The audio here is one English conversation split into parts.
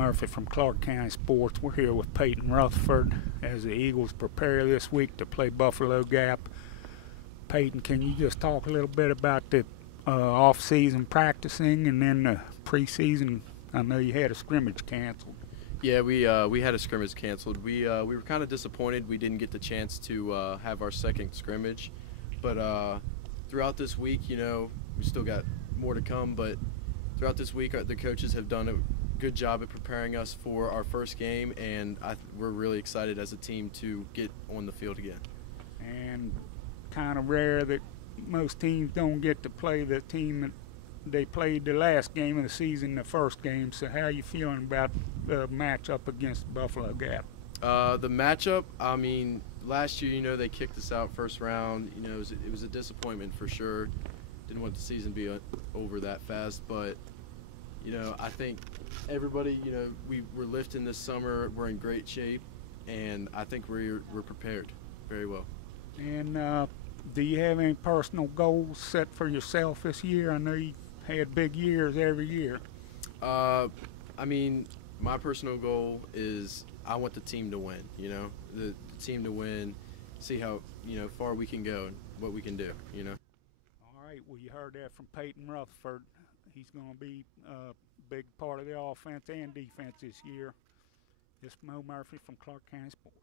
Murphy from Clarke County Sports. We're here with Peyton Rutherford as the Eagles prepare this week to play Buffalo Gap. Peyton, can you just talk a little bit about the off-season practicing and then the preseason? I know you had a scrimmage canceled. Yeah, we had a scrimmage canceled. We were kind of disappointed we didn't get the chance to have our second scrimmage, but throughout this week, you know, we still got more to come. But throughout this week, the coaches have done a good job at preparing us for our first game, and we're really excited as a team to get on the field again. And kind of rare that most teams don't get to play the team that they played the last game of the season, the first game. So how are you feeling about the matchup against Buffalo Gap? The matchup, I mean, last year, you know, they kicked us out first round. You know, it was a disappointment for sure. Didn't want the season to be over that fast, but you know, I think everybody, you know, we're lifting this summer. We're in great shape, and I think we're prepared very well. And do you have any personal goals set for yourself this year? I know you had big years every year. I mean, my personal goal is I want the team to win. You know, the team to win, see how, you know, far we can go and what we can do. You know. All right. Well, you heard that from Peyton Rutherford. He's going to be a big part of the offense and defense this year. This is Mo Murphy from Clarke County Sports.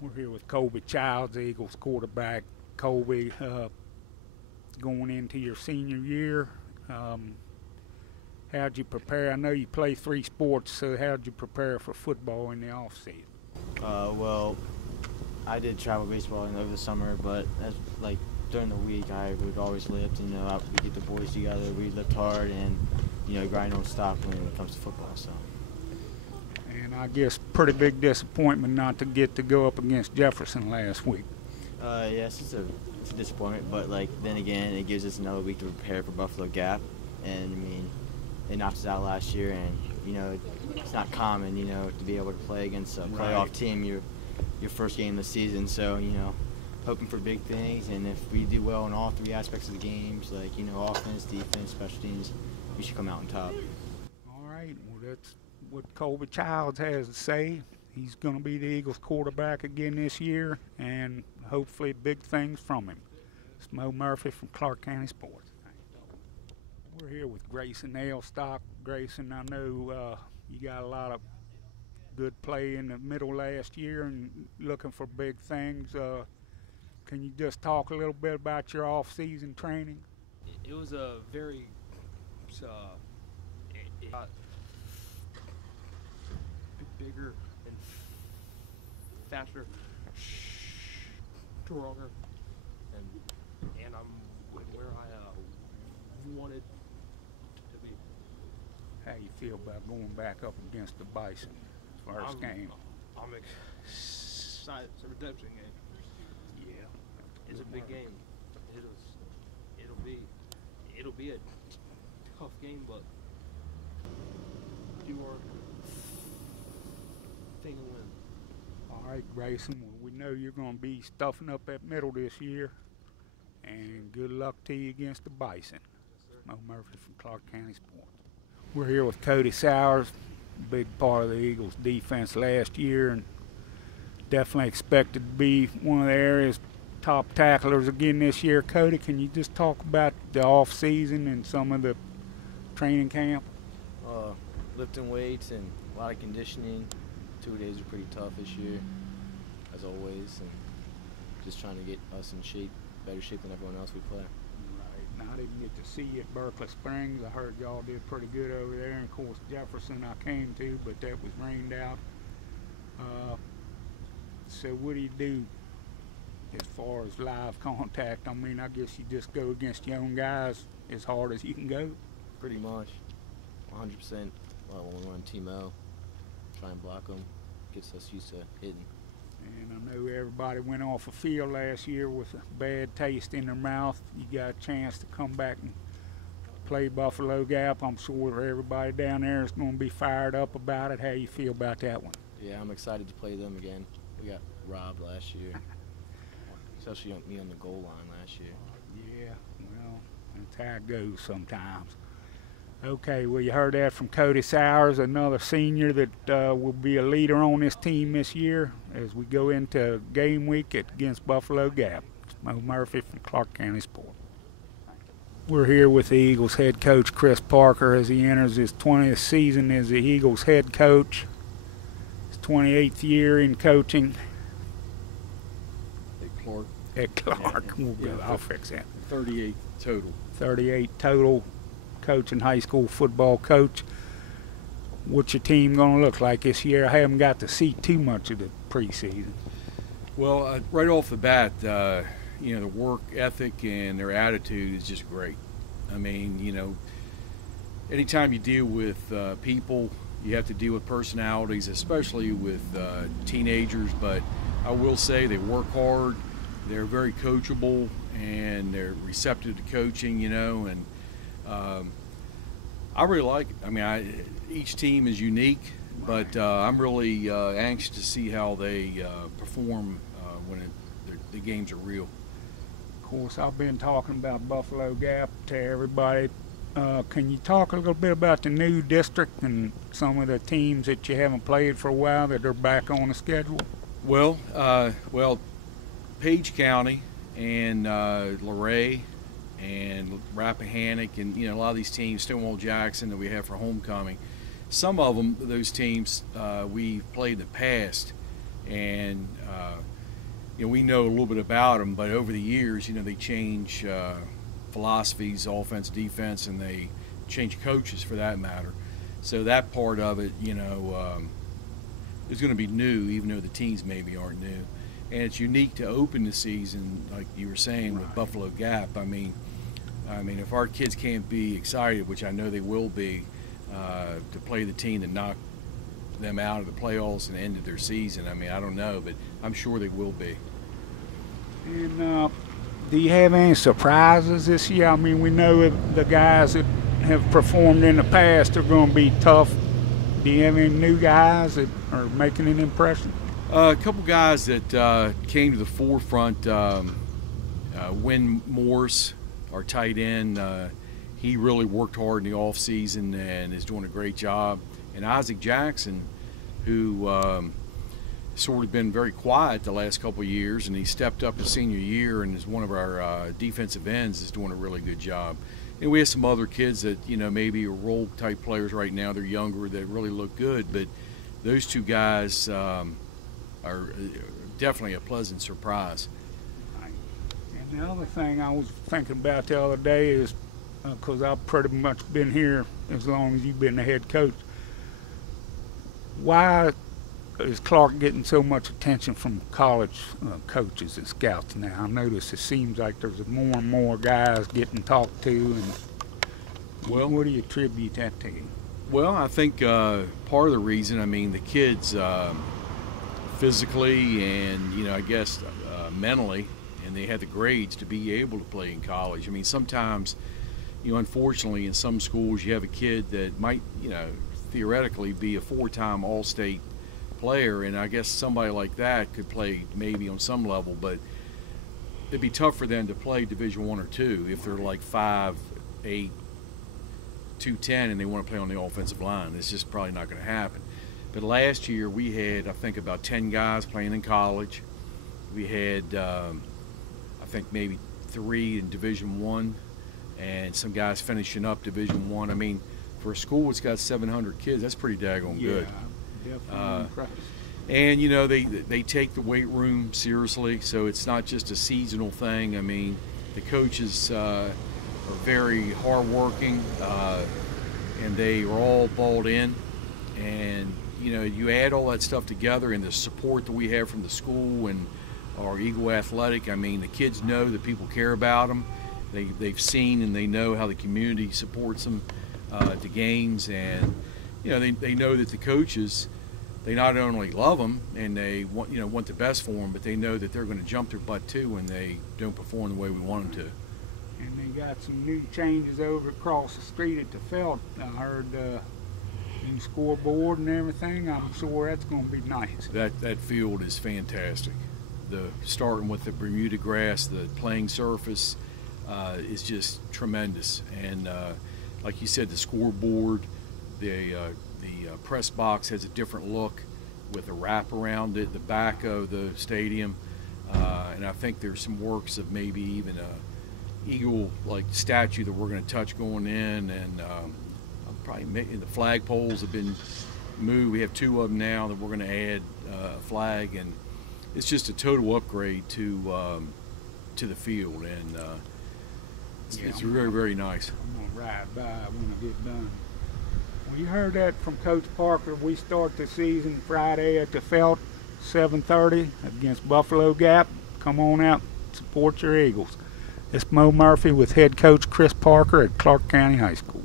We're here with Colby Childs, the Eagles quarterback. Colby, going into your senior year, how'd you prepare? I know you play 3 sports, so how'd you prepare for football in the off-season? Well, I did travel baseball over the summer, but during the week, I would always lift. You know, we get the boys together, we lift hard, and you know, grind don't stop when it comes to football. So. And I guess pretty big disappointment not to get to go up against Jefferson last week. Yes, it's a disappointment, but then again, it gives us another week to prepare for Buffalo Gap, and I mean, they knocked us out last year, and you know, it's not common, you know, to be able to play against a playoff team your first game of the season. So you know, hoping for big things, and if we do well in all 3 aspects of the games, like, you know, offense, defense, special teams, we should come out on top. All right, well, that's what Colby Childs has to say. He's going to be the Eagles quarterback again this year, and hopefully big things from him. It's Mo Murphy from Clarke County Sports. We're here with Grayson Ailstock. Grayson, I know you got a lot of good play in the middle last year and looking for big things. Can you just talk a little bit about your off-season training? It was a very bigger and faster, stronger, and I'm where I wanted to be. How you feel about going back up against the Bison first game? I'm excited. It's a redemption game. Yeah, it's a big game. It'll be a tough game, but do our thing and win. All right, Grayson. Well, we know you're going to be stuffing up that middle this year, and good luck to you against the Bison. Mo Murphy from Clarke County Sports. We're here with Cody Sowers, big part of the Eagles' defense last year, and definitely expected to be one of the area's top tacklers again this year. Cody, can you just talk about the off-season and some of the training camp? Lifting weights and a lot of conditioning. 2 days were pretty tough this year, as always, and just trying to get us in shape, better shape than everyone else we play. Right. Now, I didn't get to see you at Berkeley Springs. I heard y'all did pretty good over there, and of course Jefferson I came to, but that was rained out. So what do you do as far as live contact? I mean, I guess you just go against young guys as hard as you can go. Pretty much, 100%. When we're on Team O, try and block them, gets us used to hitting. And I know everybody went off a field last year with a bad taste in their mouth. You got a chance to come back and play Buffalo Gap. I'm sure everybody down there is going to be fired up about it. How you feel about that one? Yeah, I'm excited to play them again. We got robbed last year, especially me on the goal line last year. Yeah, well, that's how it goes sometimes. Okay, well, you heard that from Cody Sowers, another senior that will be a leader on this team this year as we go into game week against Buffalo Gap. It's Mo Murphy from Clarke County Sports. We're here with the Eagles head coach Chris Parker as he enters his 20th season as the Eagles head coach. His 28th year in coaching. At Clarke. I'll fix that. 38 total. 38 total. Coaching high school football coach. What's your team going to look like this year? I haven't got to see too much of the preseason. Well, right off the bat, the work ethic and their attitude is just great. I mean, anytime you deal with people, you have to deal with personalities, especially with teenagers. But I will say they work hard. They're very coachable, and they're receptive to coaching, and I really like it. I mean, each team is unique, but I'm really anxious to see how they perform when the games are real. Of course, I've been talking about Buffalo Gap to everybody. Can you talk a little bit about the new district and some of the teams that you haven't played for a while that are back on the schedule? Well, Page County and Luray and Rappahannock and a lot of these teams, Stonewall Jackson that we have for homecoming. Some of them, those teams, we played in the past, and we know a little bit about them. But over the years, they change philosophies, offense, defense, and they change coaches for that matter. So that part of it, is going to be new, even though the teams maybe aren't new. And it's unique to open the season, like you were saying, with Buffalo Gap. I mean, if our kids can't be excited, which I know they will be, to play the team that knocked them out of the playoffs and ended their season, I mean, I don't know, but I'm sure they will be. And do you have any surprises this year? I mean, we know the guys that have performed in the past are going to be tough. Do you have any new guys that are making an impression? A couple guys that came to the forefront. Win Morse, our tight end, he really worked hard in the off season and is doing a great job. And Isaac Jackson, who sort of been very quiet the last couple of years, and he stepped up his senior year and is one of our defensive ends, is doing a really good job. And we have some other kids that maybe are role type players right now. They're younger that really look good, but those two guys are definitely a pleasant surprise. And the other thing I was thinking about the other day is, because I've pretty much been here as long as you've been the head coach, why is Clarke getting so much attention from college coaches and scouts now? I notice it seems like there's more and more guys getting talked to, and what do you attribute that to? Well, I think part of the reason, the kids physically and I guess mentally, and they had the grades to be able to play in college. I mean, sometimes unfortunately in some schools you have a kid that might theoretically be a 4-time all-state player, and I guess somebody like that could play maybe on some level, but it'd be tough for them to play Division I or II if they're like 5'8", 210 and they want to play on the offensive line. It's just probably not going to happen. But last year we had, I think, about 10 guys playing in college. We had, I think, maybe 3 in Division I, and some guys finishing up Division I. I mean, for a school that's got 700 kids, that's pretty daggone good. Yeah, definitely impressive. And they take the weight room seriously, so it's not just a seasonal thing. I mean, the coaches are very hardworking, and they are all balled in. And you add all that stuff together, and the support that we have from the school and our Eagle Athletic. I mean, the kids know that people care about them. They've seen and they know how the community supports them at the games, and they know that the coaches, they not only love them and they want the best for them, but they know that they're going to jump their butt too when they don't perform the way we want them to. And they got some new changes over across the street at the Felt. I heard new scoreboard and everything. I'm sure that's going to be nice. That field is fantastic. Starting with the Bermuda grass, the playing surface is just tremendous. And like you said, the scoreboard, the press box has a different look with a wrap around it, the back of the stadium, and I think there's some works of maybe even a eagle like statue that we're going to touch going in, and the flagpoles have been moved. We have 2 of them now that we're going to add a flag, and it's just a total upgrade to the field, and it's very, very nice. I'm gonna ride by when I get done. Well, you heard that from Coach Parker. We start the season Friday at the Felt, 7:30 against Buffalo Gap. Come on out, support your Eagles. It's Mo Murphy with head coach Chris Parker at Clarke County High School.